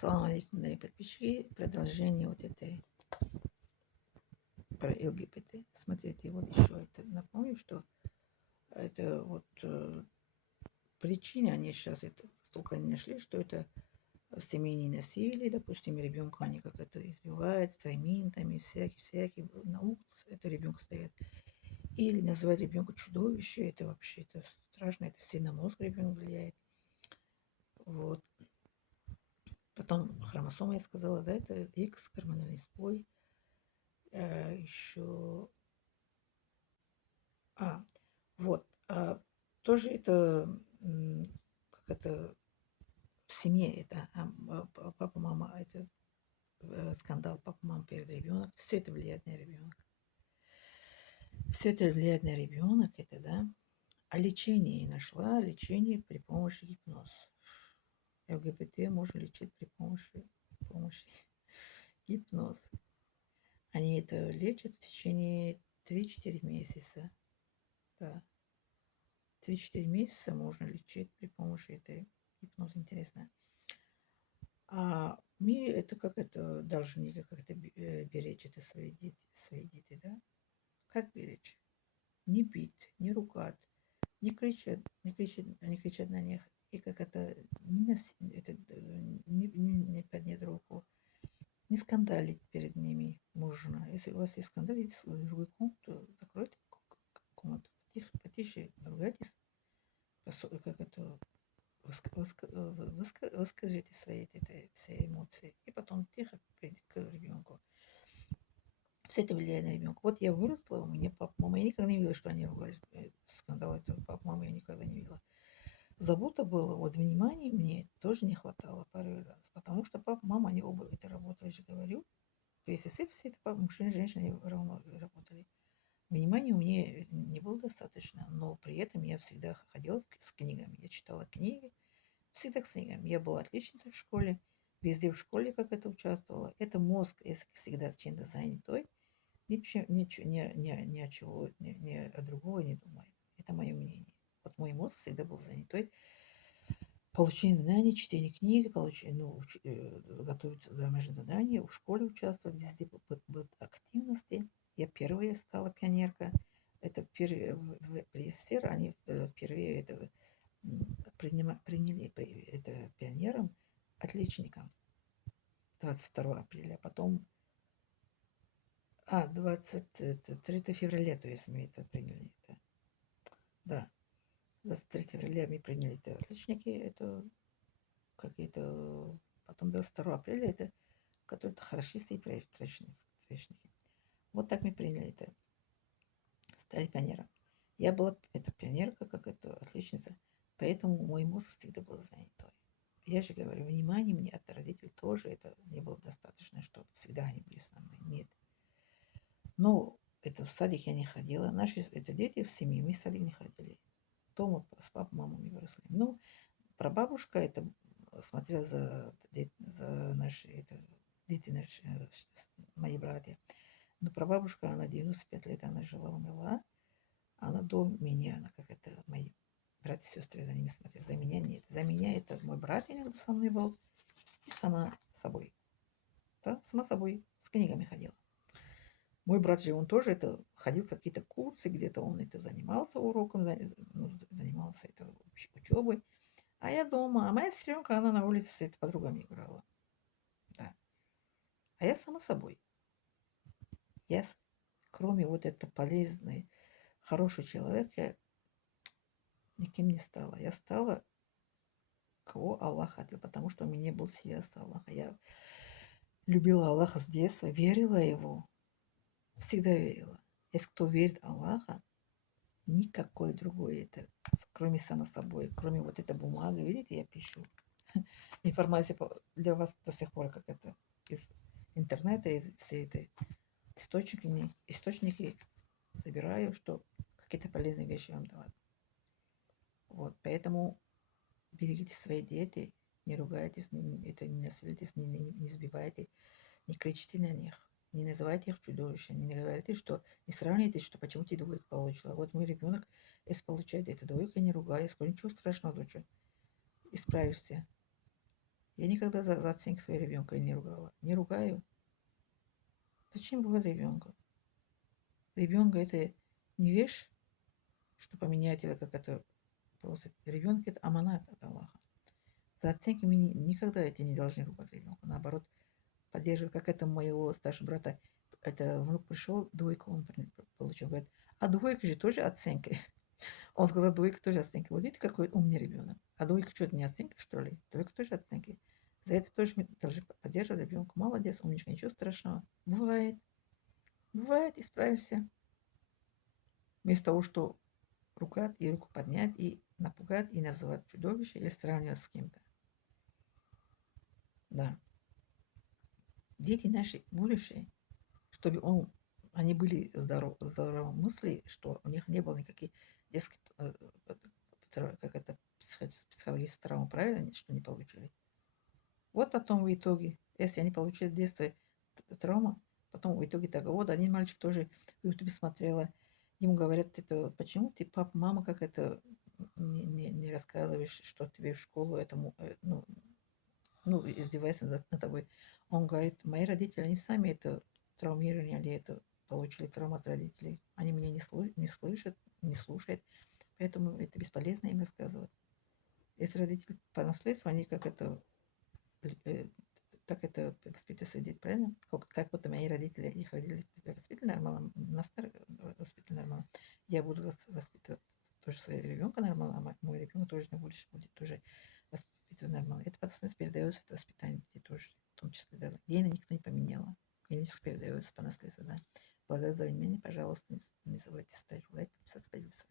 Салам алейкум, дорогие подписчики. Продолжение вот этой про ЛГБТ. Смотрите, вот еще это. Напомню, что это вот причины, они сейчас это столько не нашли, что это семейные насилие, допустим, ребенка они как это избивают, с реминтами, всякие наук это ребенка ставят. Или называть ребенка чудовище, это вообще это страшно, это все на мозг ребенка влияет. Вот. Потом хромосома, я сказала, да, это X, гормональный сбой. Еще А, вот. Тоже это, как это, в семье это, папа, мама, это скандал папа, мама перед ребенок. Все это влияет на ребенка. Все это влияет на ребенок, это, да. А лечение я нашла, лечение при помощи гипноза. ЛГБТ можно лечить при помощи гипноза. Они это лечат в течение 3-4 месяца. Да. 3-4 месяца можно лечить при помощи этой гипноза. Интересно. А мы это как это должны как это беречь это свои дети, да? Как беречь? Не бить, не ругать, не кричать на них. И как это не поднять руку, не скандалить перед ними можно. Если у вас есть скандалить в другой комнату, закройте комнату, потише ругайтесь, как это выскажите свои все эмоции. И потом тихо прийти к ребенку. Все это влияет на ребенка. Вот я выросла, у меня папа, мама, я никогда не видела, что они ругались. Скандал этого папа, мама я никогда не видела. Забота была, вот внимания мне тоже не хватало пару раз. Потому что папа, мама, они оба это работали, я же говорю. То есть все это папа, мужчина и женщина они равно работали. Внимания у меня не было достаточно, но при этом я всегда ходила с книгами. Я читала книги, всегда с книгами. Я была отличницей в школе, везде в школе как это участвовала. Это мозг, если всегда чем-то занятой, ни о чего, ни о другого не думает. Это мое мнение. Вот мой мозг всегда был занятой получением знаний, чтение книг, готовить домашние задания, в школе участвовать, везде был активности. Я первая стала пионерка. Это при СССР они впервые это приняли это пионером, отличником 22 апреля, а потом 23 февраля, то есть мы это приняли. Это, да, 23 февраля мы приняли это отличники, это какие-то, потом 22 апреля это которые-то хорошисты и троечники. Вот так мы приняли это, стали пионером. Я была это пионерка, как это отличница, поэтому мой мозг всегда был занятой. Я же говорю, внимание мне от родителей тоже это не было достаточно, что всегда они были со мной. Нет. Но это в садик я не ходила. Наши это дети в семье, мы в садик не ходили. Дома с папой, мамой мы выросли. Ну, прабабушка это смотрела за наши это, дети, мои братья. Но прабабушка, она 95 лет, она жила, умерла. Она до меня, она как это, мои братья и сестры за ними смотрели. За меня нет. За меня это мой брат иногда со мной был. И сама собой. Да, сама собой. С книгами ходила. Мой брат же, он тоже это ходил какие-то курсы, где-то он это занимался уроком, занимался это учебой. А я дома. А моя сестренка, она на улице с подругами играла. Да. А я сама собой. Я, кроме вот этого полезной, хороший человек, я никем не стала. Я стала, кого Аллах хотел, потому что у меня был связь с Аллахом. Я любила Аллаха с детства, верила Его, всегда верила. Если кто верит в Аллаха, никакой другой это, кроме само собой, кроме вот этой бумаги, видите, я пишу. Информация для вас до сих пор, как это, из интернета, из всей этой источники собираю, что какие-то полезные вещи вам давать. Вот, поэтому берегите свои дети, не ругайтесь, не насильтесь, не сбивайте, не кричите на них, не называйте их чудовищем, не говорите, что не сравнивайте, что почему ты двойку получила. Вот мой ребенок, если получает эту двойку, я не ругаю, я скажу, ничего страшного, доча, исправишься. Я никогда за оценки своего ребенка не ругала. Не ругаю. Зачем ругать ребенка? Ребенка это не вещь, что поменять или как это просит. Ребенок это аманат от Аллаха. За оценки мы никогда эти не должны ругать ребенка. Наоборот, поддерживать, как это моего старшего брата. Это внук пришел, двойку он получил. Говорит, а двойка же тоже оценка. Он сказал, двойка тоже оценки. Вот видите, какой умный ребенок. А двойка что-то не оценка, что ли? Двойка тоже оценки. За это тоже мы должны поддерживать ребенка. Молодец, умничка, ничего страшного. Бывает. Бывает, исправишься. Вместо того, что ругать и руку поднять, и напугать, и называть чудовище, или сравнивать с кем-то. Да. Дети наши будущее, чтобы они были здоровы мысли, что у них не было никаких детских, как это, психологических травм, правильно, что не получили. Вот потом в итоге, если они получили в детстве травму, потом в итоге так, вот один мальчик тоже в ютубе смотрела, ему говорят, это почему ты, папа, мама, как это не рассказываешь, что тебе в школу этому, ну, издевается над тобой. Он говорит, мои родители, они сами это травмирование, они это получили травму от родителей. Они меня не слышат, не слушают, поэтому это бесполезно им рассказывать. Если родители по наследству, они как это, э, так это воспитывают своих детей, правильно? Как вот мои родители, их родители воспитали нормально, нас воспитали нормально. Я буду воспитывать тоже своего ребенка нормально, а мой ребенок тоже будет тоже воспитывать нормально. Это по наследству передается, это воспитание детей тоже, в том числе, да. Гены никто не поменяла. Генетически передается по наследству, да. Благодарю за внимание, пожалуйста, не забывайте ставить лайк, подписаться, поделиться.